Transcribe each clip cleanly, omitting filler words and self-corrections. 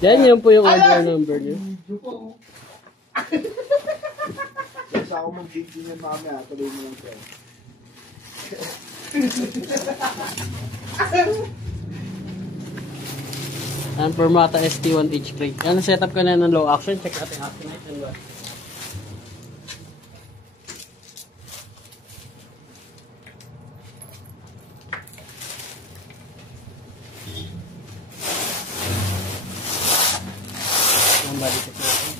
Yan po yung order number niyo. Kasi ako mag-video niya mamaya, tuloy mo lang siya. Ang Permata ST1H3. Yan, setup ka na ng low action. Check natin action night and what. Ang balik natin.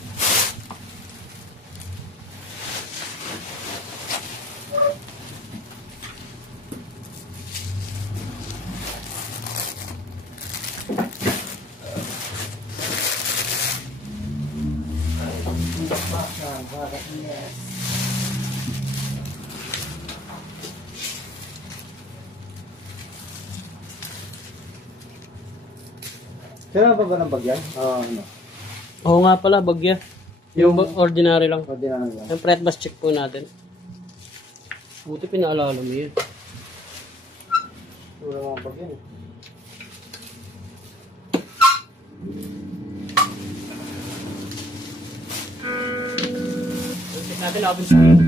Saan ba ng bagyan? Ano? Oo nga pala, bagya. Yung ordinary lang. Ordinary lang. Yung fret bus check po natin. Buti pinaalala mo yun. Wala mga bagyan eh. Check natin open screen.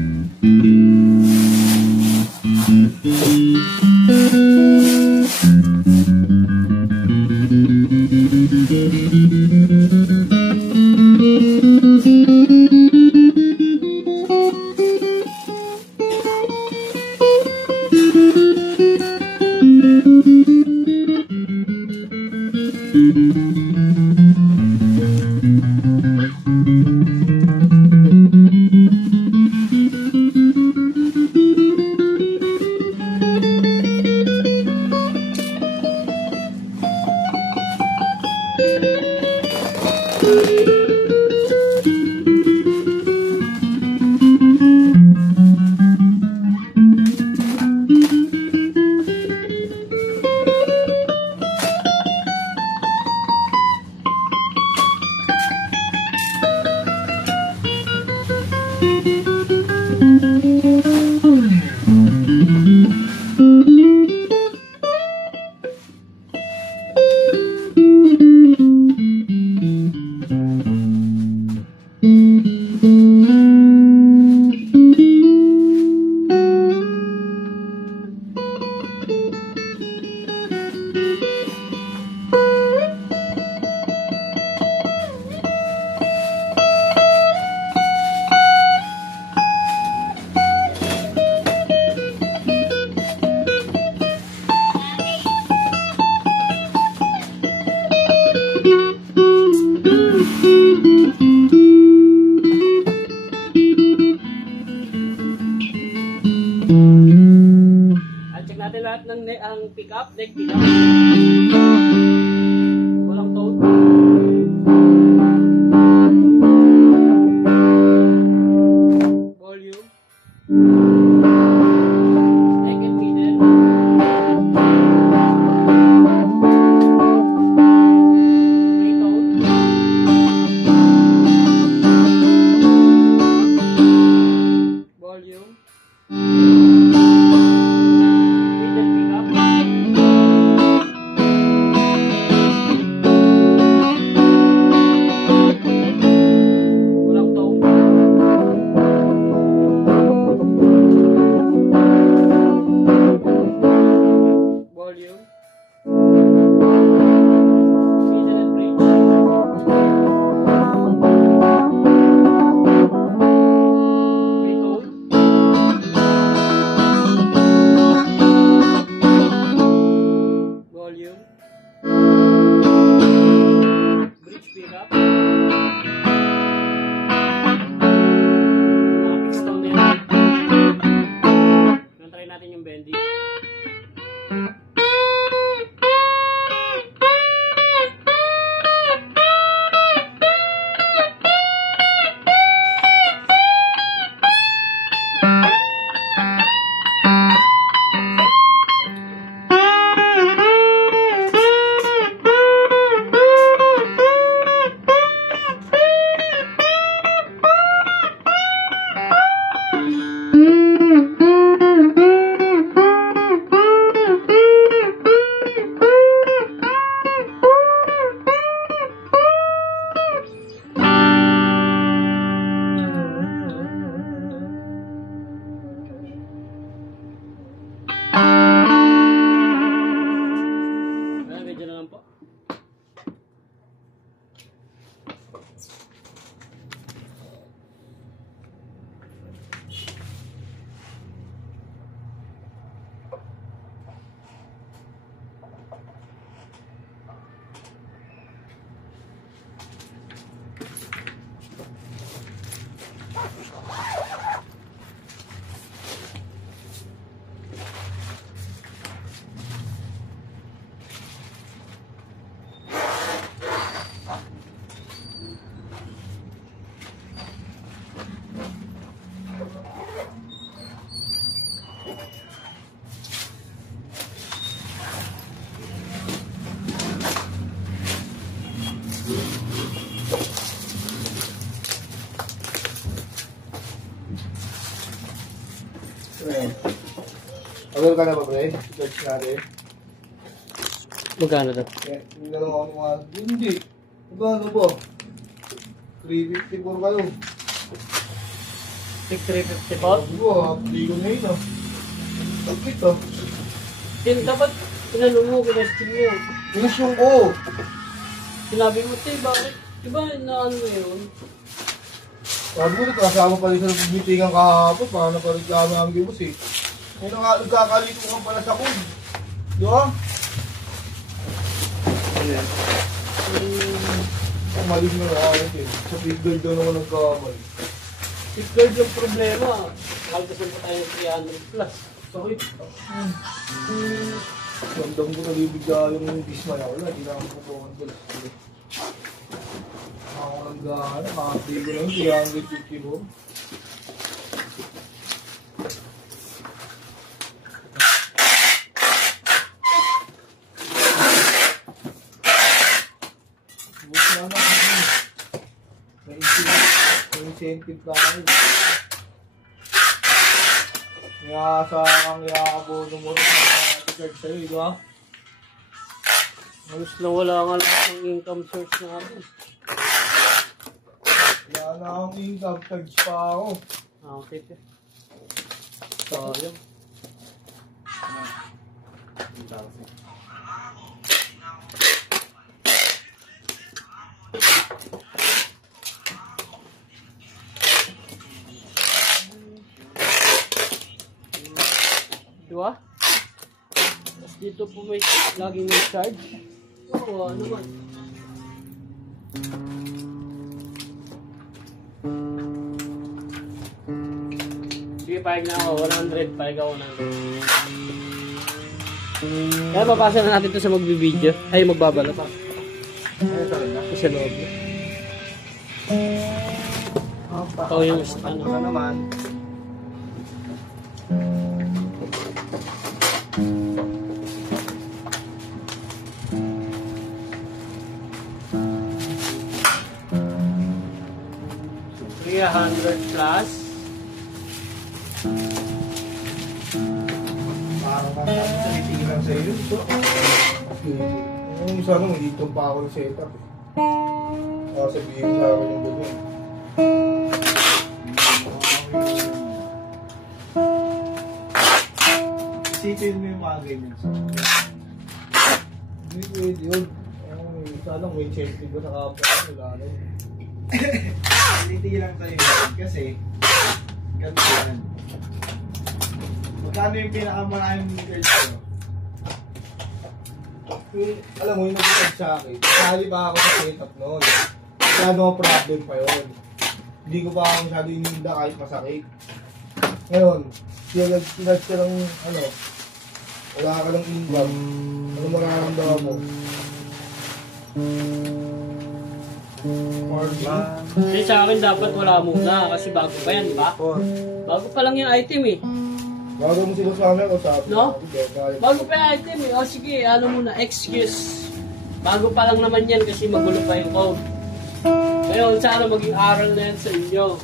Check natin lahat ng ang pickup, neck pickup. Walang tone. Volume. Neck and middle. May tone. Volume. Middle pickup. Order ka na ba, pre? Search natin. Magkano to? Yung dalawa ko mga... Hindi. Magkano ba? 354 kayo. 354? Oo, ligo na yun, oh. Pagkit, oh. Dapat pinanong mo, pinastin mo. Pinasyon ko. Sinabi mo, te, bakit? Diba na ano yun? Sabi ko, kasama pa rin sa meetingan kahapon. Paano pa rin kami ang gibos, eh. Ngayon nga, nagkakalito ka pala sa kod. Di ba? Ayan. Malig na nakalit, eh. Sa feedguard daw naman nagkakamali. Feedguard yung problema. Kaldasan pa tayo ng 300 plus. Sakit. Gandang ko nalibigya yung disma na wala. Hindi na ako pupunta. Ako lang gana. Makapili ko lang 350 mo. Bukas na naman. May incentive ka rin. Kaya sa ang iabono mo rin sa card sa'yo, di ba? Halos na wala nga lahat ng income source natin. Wala na akong income, tags pa ako. Okay, te. Sayang. Diba? Tapos dito po may laging may charge. Oo, ano man. Sige, pahig na ako. 100. Pahig ako 100. Kaya papasa na natin ito sa magbibideo. Ay, magbabala pa. Sa loob. Ito yung ano. Ano naman? So, 300 plus. Parang titigilan sa iyo. Yung isa nung, dito pa ako yung setup. Kaya sabihin sa akin yung ganyan. Isipin mo yung mga ganyan. Hindi pwede yun. Isa lang, may check-in ko sa kapwa. Wala lang. Titigilan sa iyo kasi ganito yan. Magkano yung pinakamaraming girls ko? Alam mo, yung nagtitag sa akin, sali pa ako sa setup noon. Kaya no problem pa yun. Hindi ko pa ako masyado ininda kahit masakit. Ngayon, sinag ka ng ano, wala ka ng income. Ano mararamdaman mo? Kasi sa akin dapat wala muna kasi bago pa yan, di ba? Bago pa lang yung item eh. Bago mo sila sa amin, o sabi No? Bago pa yung item eh. O sige, ano muna, excuse. Bago pa lang naman yan kasi magulo pa yung code. Ngayon, sana maging aral na yan sa inyo.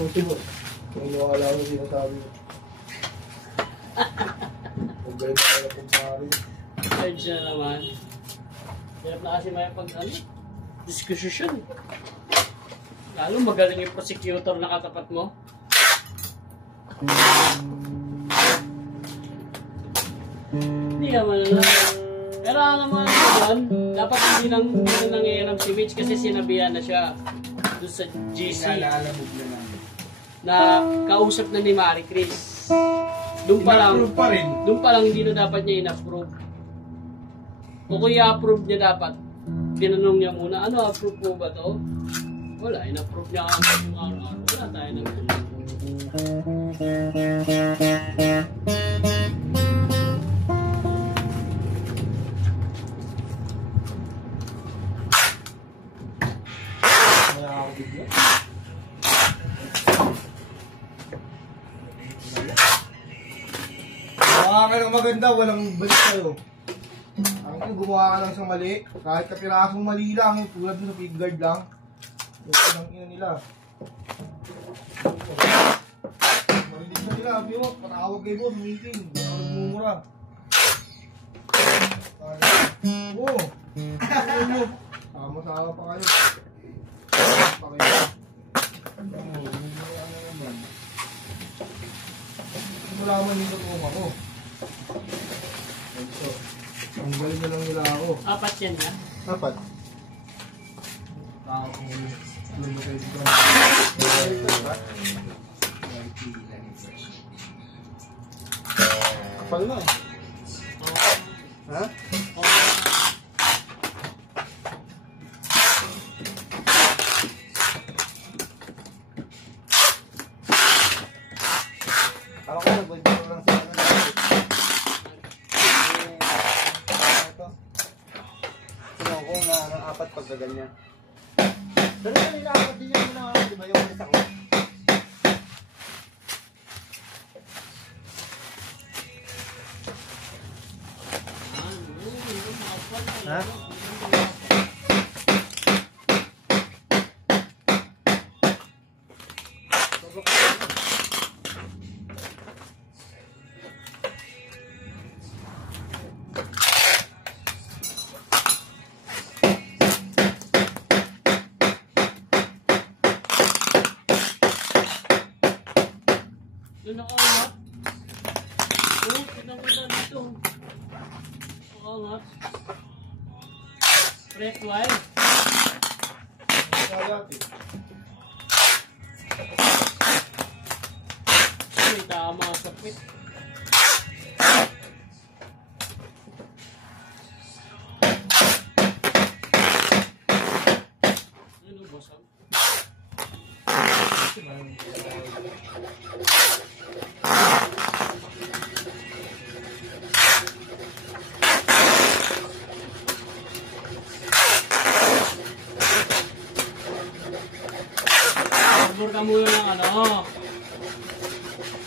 Kung wala mo sinasabi mo. Kung gano'n ka na kung pari. Charge na naman. Hirap na kasi may diskusyon. Lalo magaling yung prosecutor na katapat mo. Hindi naman lang. Pero naman naman, dapat hindi lang nangyayarap si Mitch kasi sinabihan na siya doon sa GC na kausap na ni Marie Chris. Doon pa lang hindi na dapat niya in-approve. O kung i-approve niya dapat, tinanong niya muna, ano, approve mo ba to? Wala, in-approve niya agad yung araw-araw. Wala tayo naman. Gumawa ka ng maganda, walang balik sa'yo. Ang gumawa ka lang sa mali, kahit kapirasong mali lang, tulad mo sa feedguard lang. Ito lang ina nila. Marinig na nila, sabi mo, patawag kayo boss, meeting. Baka nagmumura. Oo. Sama-sama pa kayo. Pa kayo. Malaman nito kung ako. Ito. Ang galing na lang nila ako. 4 yan na. 4. Tao kung lulo kayo dito. Kapal na eh. Ha? Ako ko nag-video lang sa ano. Ito. Sinoko nga ng 4 pagka ganyan. Pero kanina 4 din yan na, di ba yung isa ko? Ha? Doon nakaangat. Oo, pinaganda dito. Nakaangat. Press wide. Ay, tama sa pit. Ano ba sa? Sabor ka muna ng ano,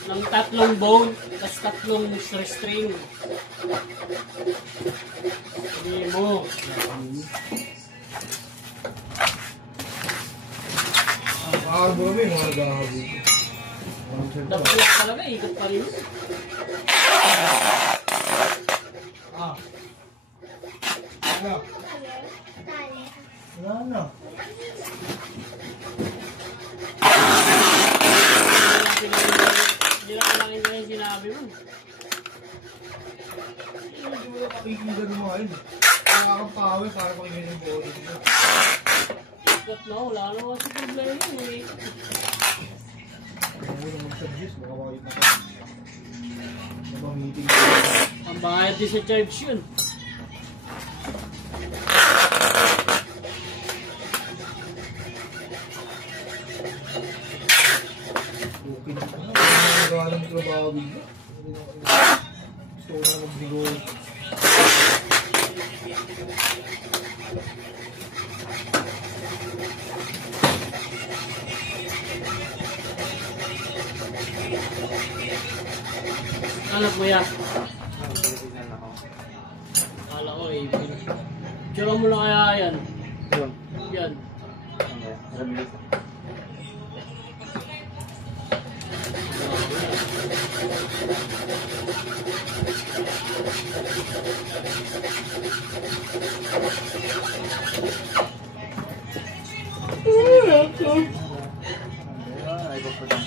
ng 3 bone, tapos 3 string. Hindi mo. Ang kami, mga gabi. Dapat lang talaga, ikot pa rin. Ah. Ano? Wala na. Hindi na kailangan nyo yung sinabi mo. Hindi mo na pakikigan mo ngayon. Wala kang pawe para pakinggan yung body mo. Ikot na, wala na kasi problema yun. Huwag mo na mag-suggest, baka makita ka. Nabang meeting. Ang bayad din sa charge yun. Okay na. Nagawa ng trabaho bigla. Gusto ko na magbigo. Anak mo yan. Kala ko eh. Tsura mo lang kaya yan. Yan. Ay, go for that.